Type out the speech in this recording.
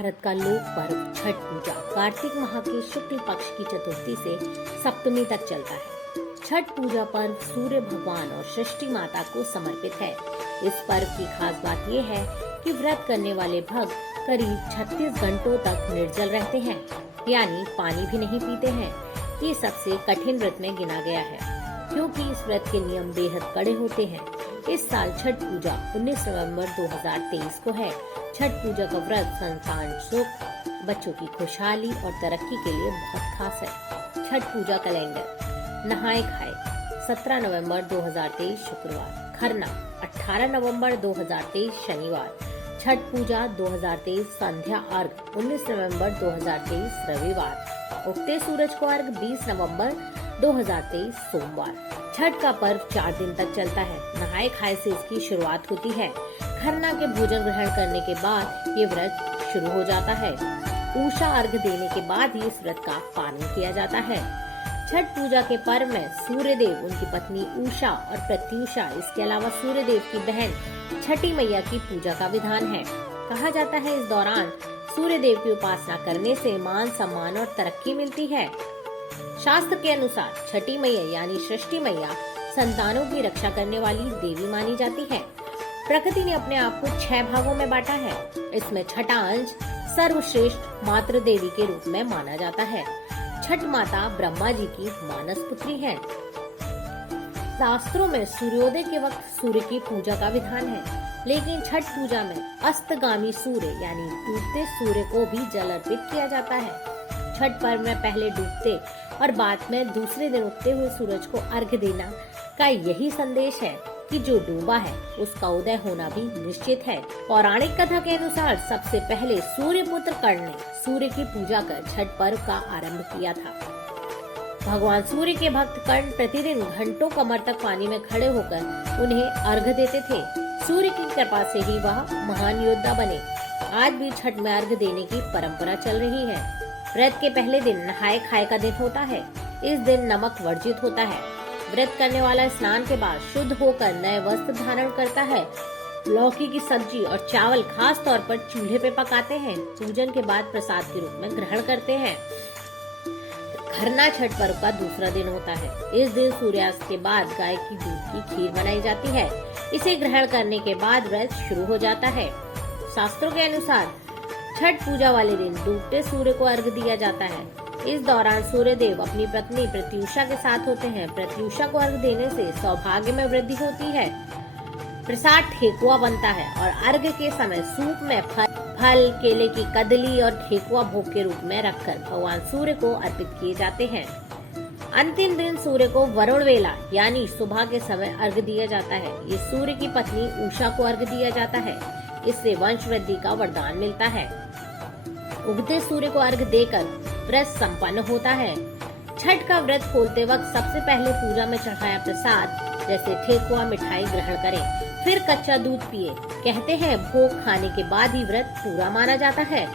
भारत का लोक पर्व छठ पूजा कार्तिक माह के शुक्ल पक्ष की चतुर्थी से सप्तमी तक चलता है। छठ पूजा पर्व सूर्य भगवान और सृष्टि माता को समर्पित है। इस पर्व की खास बात यह है कि व्रत करने वाले भक्त करीब 36 घंटों तक निर्जल रहते हैं, यानी पानी भी नहीं पीते हैं। ये सबसे कठिन व्रत में गिना गया है, क्योंकि इस व्रत के नियम बेहद कड़े होते हैं। इस साल छठ पूजा 19 नवंबर 2023 को है। छठ पूजा का व्रत संतान सुख, बच्चों की खुशहाली और तरक्की के लिए बहुत खास है। छठ पूजा कैलेंडर: नहाए खाए 17 नवंबर 2023 शुक्रवार, खरना 18 नवंबर 2023 शनिवार, छठ पूजा 2023 संध्या अर्घ 19 नवंबर 2023 रविवार, उगते सूरज को अर्घ 20 नवंबर 2023 सोमवार। छठ का पर्व 4 दिन तक चलता है। नहाए खाए से इसकी शुरुआत होती है। खरना के भोजन ग्रहण करने के बाद ये व्रत शुरू हो जाता है। उषा अर्घ देने के बाद ही इस व्रत का पालन किया जाता है। छठ पूजा के पर्व में सूर्य देव, उनकी पत्नी उषा और प्रत्युषा, इसके अलावा सूर्य देव की बहन छठी मैया की पूजा का विधान है। कहा जाता है इस दौरान सूर्य देव की उपासना करने से मान सम्मान और तरक्की मिलती है। शास्त्र के अनुसार छठी मैया यानी सृष्टि मैया संतानों की रक्षा करने वाली देवी मानी जाती है। प्रकृति ने अपने आप को 6 भागों में बांटा है। इसमें छठा अंश सर्वश्रेष्ठ मातृ देवी के रूप में माना जाता है। छठ माता ब्रह्मा जी की मानस पुत्री है। शास्त्रों में सूर्योदय के वक्त सूर्य की पूजा का विधान है, लेकिन छठ पूजा में अस्तगामी सूर्य यानी डूबते सूर्य को भी जल अर्पित किया जाता है। छठ पर्व में पहले डूबते और बाद में दूसरे दिन उगते हुए सूरज को अर्घ्य देना का यही संदेश है कि जो डूबा है उसका उदय होना भी निश्चित है। पौराणिक कथा के अनुसार सबसे पहले सूर्य पुत्र कर्ण ने सूर्य की पूजा कर छठ पर्व का आरंभ किया था। भगवान सूर्य के भक्त कर्ण प्रतिदिन घंटों कमर तक पानी में खड़े होकर उन्हें अर्घ्य देते थे। सूर्य की कृपा से ही वह महान योद्धा बने। आज भी छठ में अर्घ्य देने की परंपरा चल रही है। व्रत के पहले दिन नहाए खाए का दिन होता है। इस दिन नमक वर्जित होता है। व्रत करने वाला स्नान के बाद शुद्ध होकर नए वस्त्र धारण करता है। लौकी की सब्जी और चावल खास तौर पर चूल्हे पे पकाते हैं। पूजन के बाद प्रसाद के रूप में ग्रहण करते हैं। खरना छठ पर्व का दूसरा दिन होता है। इस दिन सूर्यास्त के बाद गाय की दूध की खीर बनाई जाती है। इसे ग्रहण करने के बाद व्रत शुरू हो जाता है। शास्त्रों के अनुसार छठ पूजा वाले दिन डूबते सूर्य को अर्घ्य दिया जाता है। इस दौरान सूर्य देव अपनी पत्नी प्रत्युषा के साथ होते हैं। प्रत्युषा को अर्घ्य देने से सौभाग्य में वृद्धि होती है। प्रसाद ठेकुआ बनता है और अर्घ्य के समय सूप में फल, केले की कदली और ठेकुआ भोग के रूप में रखकर भगवान सूर्य को अर्पित किए जाते हैं। अंतिम दिन सूर्य को वरुण वेला यानी सुबह के समय अर्घ्य दिया जाता है। ये सूर्य की पत्नी उषा को अर्घ्य दिया जाता है। इससे वंश वृद्धि का वरदान मिलता है। उगते सूर्य को अर्घ्य देकर व्रत संपन्न होता है। छठ का व्रत खोलते वक्त सबसे पहले पूजा में चढ़ाया प्रसाद जैसे ठेकुआ मिठाई ग्रहण करें, फिर कच्चा दूध पिए। कहते हैं भोग खाने के बाद ही व्रत पूरा माना जाता है।